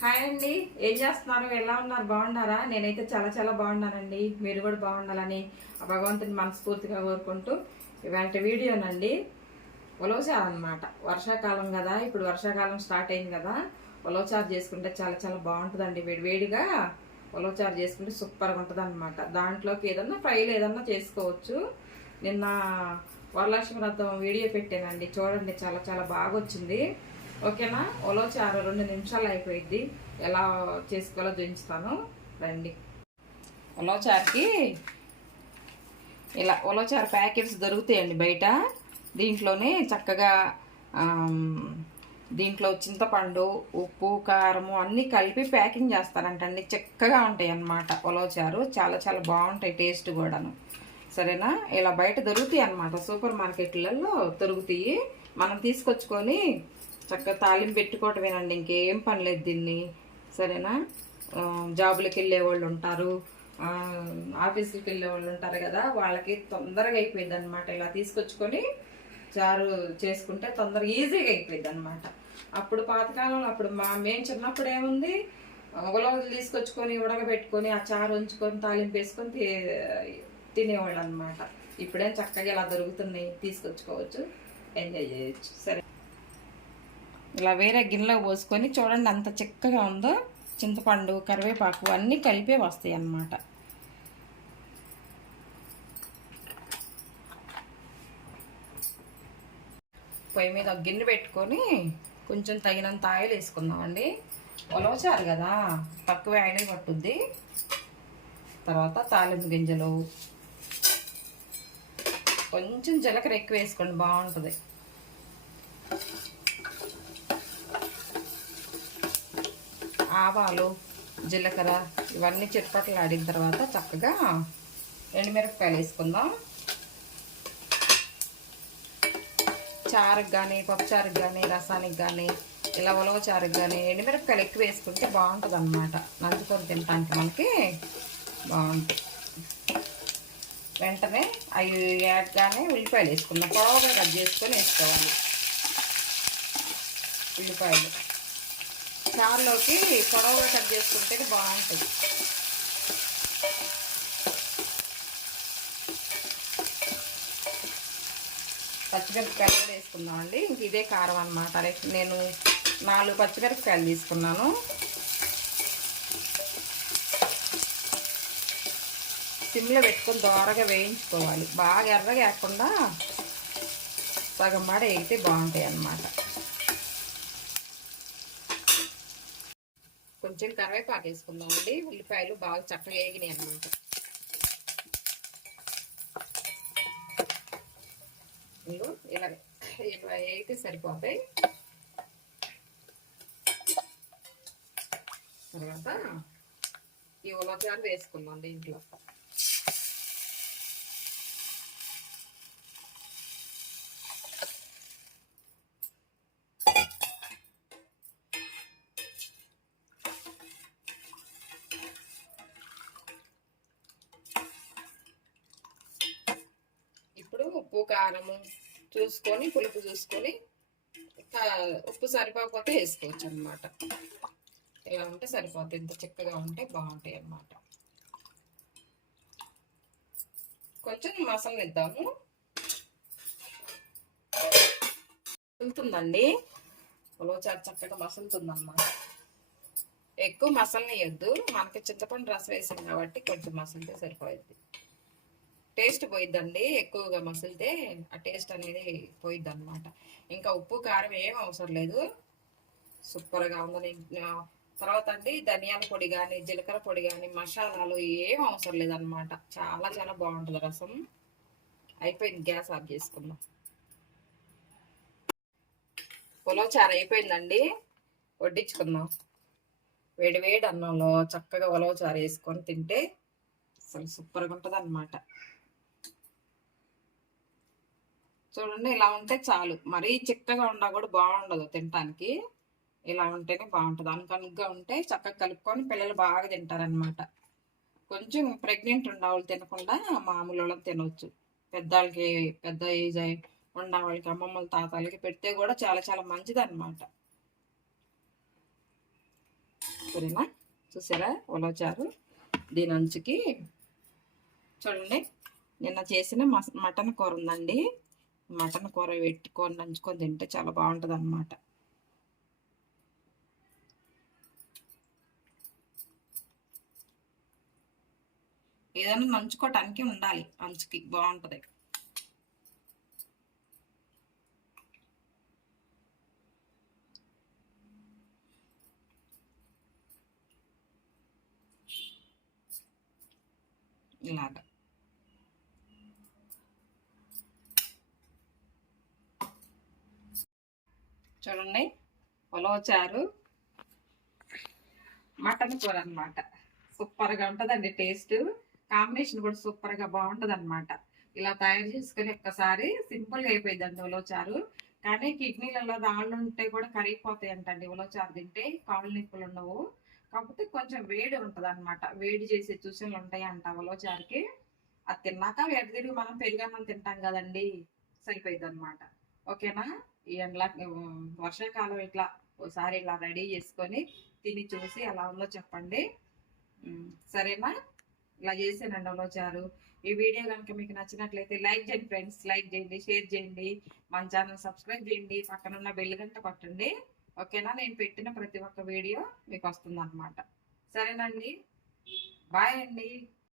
Hi అండి. ఏం చేస్తున్నారు? ఎలా ఉన్నారు? బాగున్నారా? నేనైతే చాలా చాలా బాగున్నానండి. మీరు కూడా బాగుండాలని ఆ భగవంతుని మనస్ఫూర్తిగా కోరుకుంటూ ఇవాళ వీడియోనండి. ఉలవచారు అనమాట వర్షాకాలం కదా ఇప్పుడు వర్షాకాలం స్టార్ట్ అయింది కదా ఉలవచారు చేసుకుంటే చాలా చాలా బాగుంటుందండి. వేడి వేడిగా ఉలవచారు చేసుకుంటే సూపర్గా ఉంటుంది అనమాట దాంట్లోకి ఏదన్నా ఫ్రైలు ఏదన్నా చేసుకోవచ్చు. నిన్న వరలక్ష్మి వ్రతం వీడియో పెట్టానండి. చూడండి చాలా చాలా బాగా వచ్చింది ఓకేనా? ఉలవచారు రెండు నిమిషాలు అయిపోయింది ఎలా చేసుకోవాలో చూపిస్తాను. రండి. ఉలవచారుకి ఇలా ఉలవచారు ప్యాకెట్స్ దొరుకుతాయండి బయట. దీంట్లోనే చక్కగా దీంట్లో చింతపండు ఉప్పు కారము అన్నీ కలిపి ప్యాకింగ్ చేస్తారంటండి. చక్కగా ఉంటాయి అన్నమాట ఉలవచారు చాలా చాలా బాగుంటాయి టేస్ట్ కూడాను. సరేనా? ఇలా బయట దొరుకుతాయి అన్నమాట సూపర్ మార్కెట్లలో దొరుకుతాయి. మనం తీసుకొచ్చుకొని చక్కగా తాలింపు పెట్టుకోవటమేనండి ఇంకేం పనిలేదు దీన్ని. సరేనా? జాబులకు వెళ్ళే వాళ్ళు ఉంటారు. ఆఫీసులకు వెళ్ళే వాళ్ళు ఉంటారు కదా వాళ్ళకి తొందరగా అయిపోయింది అనమాట ఇలా తీసుకొచ్చుకొని చారు చేసుకుంటే తొందరగా ఈజీగా అయిపోయింది అనమాట అప్పుడు పాతకాలంలో అప్పుడు మా మేము చిన్నప్పుడు ఏముంది ఉలవలు తీసుకొచ్చుకొని ఉడకబెట్టుకొని ఆ చారు ఉంచుకొని తాలింపు వేసుకొని తి- తినేవాళ్ళు అనమాట ఇప్పుడేం చక్కగా ఇలా దొరుకుతున్నాయి తీసుకొచ్చుకోవచ్చు. ఎంజాయ్ చేయొచ్చు. సరే. ఇలా వేరే గిన్నెలో పోసుకొని చూడండి అంత చిక్కగా ఉందో చింతపండు కరివేపాకు అన్నీ కలిపే వస్తాయి అన్నమాట. పొయ్యి మీద ఒక గిన్నె పెట్టుకొని కొంచెం తగినంత ఆయిల్ వేసుకుందామండి. ఉలవచారు కదా తక్కువ ఆయిల్ పట్టుద్ది. తర్వాత తాలింపు గింజలు. కొంచెం జీలకర్ర ఎక్కువ వేసుకోండి బాగుంటుంది. ఆవాలు జీలకర్ర ఇవన్నీ చిట్పట్లు ఆడిన తర్వాత చక్కగా ఎండుమిరపకాయలు వేసుకుందాం. చారుకు కానీ పప్పుచారుకు కానీ రసానికి కానీ ఇలా ఉలవ చారుకు కానీ ఎండుమిరపకాయలు ఎక్కువ వేసుకుంటే బాగుంటుంది అనమాట నంచుకొని తినడానికి మనకి బాగుంటుంది. వెంటనే అవి వేయగానే ఉల్లిపాయలు వేసుకుందాం. పొడవుగా కట్ చేసుకొని వేసుకోవాలి. ఉల్లిపాయలు. చారులోకి పొడవుగా కట్ చేసుకుంటే బాగుంటుంది. పచ్చిమిరపకాయలు కూడా వేసుకుందాం అండి. ఇంక ఇదే కారం అనమాట నేను నాలుగు పచ్చిమిరపకాయలు తీసుకున్నాను. సిమ్లో పెట్టుకొని దోరగా వేయించుకోవాలి. బాగా ఎర్రగా వేయకుండా సగం మాడ వేగితే బాగుంటాయి అన్నమాట. కొంచెం కరివేపాకు వేసుకుందామండి. ఉల్లిపాయలు బాగా చక్కగా వేగినాయి అన్నమాట. ఇదిగో ఇలా ఇరవై వేగితే సరిపోతాయి. తర్వాత ఈ ఉలవచారు వేసుకుందాం దీంట్లో ఇప్పుడు ఉప్పు కారము చూసుకొని పులుపు చూసుకొని కా- ఉప్పు సరిపోకపోతే వేసుకోవచ్చు అనమాట ఇలా ఉంటే సరిపోతుంది ఇంత చిక్కగా ఉంటే బాగుంటాయి అన్నమాట. కొంచెం మసాలా ఇద్దాము వెళ్తుందండి ఉలవచారు చక్కగా మసలుతుందన్నమాట. ఎక్కువ మసాలా వేయద్దు. మనకి చింతపండు రసం వేసాం కాబట్టి కొంచెం మసలితే సరిపోయింది టేస్ట్ పోయిద్దండి ఎక్కువగా మసిలితే ఆ టేస్ట్ అనేది పోయిద్ది అనమాట ఇంకా ఉప్పు కారం ఏం అవసరం లేదు. సూపర్గా ఉందని తర్వాత అండి ధనియాల పొడి కానీ జీలకర్ర పొడి కానీ మసాలాలు ఏం అవసరం లేదనమాట చాలా చాలా బాగుంటుంది రసం. అయిపోయింది గ్యాస్ ఆఫ్ చేసుకుందాం. ఉలవచారు అయిపోయిందండి. వడ్డించుకుందాం. వేడి వేడి అన్నంలో చక్కగా ఉలవచారు వేసుకొని తింటే అసలు సూపర్గా ఉంటుంది అనమాట చూడండి ఇలా ఉంటే చాలు. మరీ చిక్కగా ఉన్నా కూడా బాగుండదు తినటానికి. ఇలా ఉంటేనే బాగుంటుంది. అనుకనుగ్గా ఉంటే చక్కగా కలుపుకొని పిల్లలు బాగా తింటారనమాట కొంచెం ప్రెగ్నెంట్ ఉన్న వాళ్ళు తినకుండా మామూలు వాళ్ళని తినవచ్చు పెద్దవాళ్ళకి పెద్ద ఏజ్ అయి ఉన్న వాళ్ళకి అమ్మమ్మల తాతలకి పెడితే కూడా చాలా చాలా మంచిది అనమాట సరేనా? చూసారా? ఉలవచారు దీని అంచుకి చూడండి. నిన్న చేసిన మటన్ కూర ఉందండి. మటన్ కూర పెట్టుకొని నంచుకొని తింటే చాలా బాగుంటుంది అనమాట ఏదైనా నంచుకోవటానికి ఉండాలి అంచుకి బాగుంటుంది. ఇలాగా. చూడండి. ఉలవచారు మటన్ కూర అనమాట సూపర్గా ఉంటుందండి టేస్ట్. కాంబినేషన్ కూడా సూపర్గా బాగుంటుంది అనమాట ఇలా తయారు చేసుకొని ఒక్కసారి సింపుల్గా అయిపోయిందండి ఉలవచారు కానీ కిడ్నీలలో దాళ్ళు ఉంటే కూడా కరిగిపోతాయి అంటండి ఉలవచారు తింటే. కాళ్ళు నిప్పులు ఉండవు. కాకపోతే కొంచెం వేడి ఉంటుంది అనమాట వేడి చేసే సూచనలు ఉంటాయి అంట ఉలవచారుకి అది తిన్నాక వేడి తిరిగి మనం పెరిగన్నం తింటాం కదండి. సరిపోయింది అనమాట ఓకేనా? ఈ ఎండ్ల వర్షాకాలం ఇట్లా ఒకసారి ఇలా రెడీ చేసుకొని తిని చూసి ఎలా ఉందో చెప్పండి. సరేనా? ఇలా చేసానండి ఉలవచారు ఈ వీడియో కనుక మీకు నచ్చినట్లయితే లైక్ చేయండి ఫ్రెండ్స్ లైక్ చేయండి షేర్ చేయండి. మన ఛానల్ సబ్స్క్రైబ్ చేయండి పక్కన ఉన్న బెల్ గంట కొట్టండి. ఓకేనా? నేను పెట్టిన ప్రతి ఒక్క వీడియో మీకు వస్తుంది అనమాట సరేనండి బాయ్ అండి.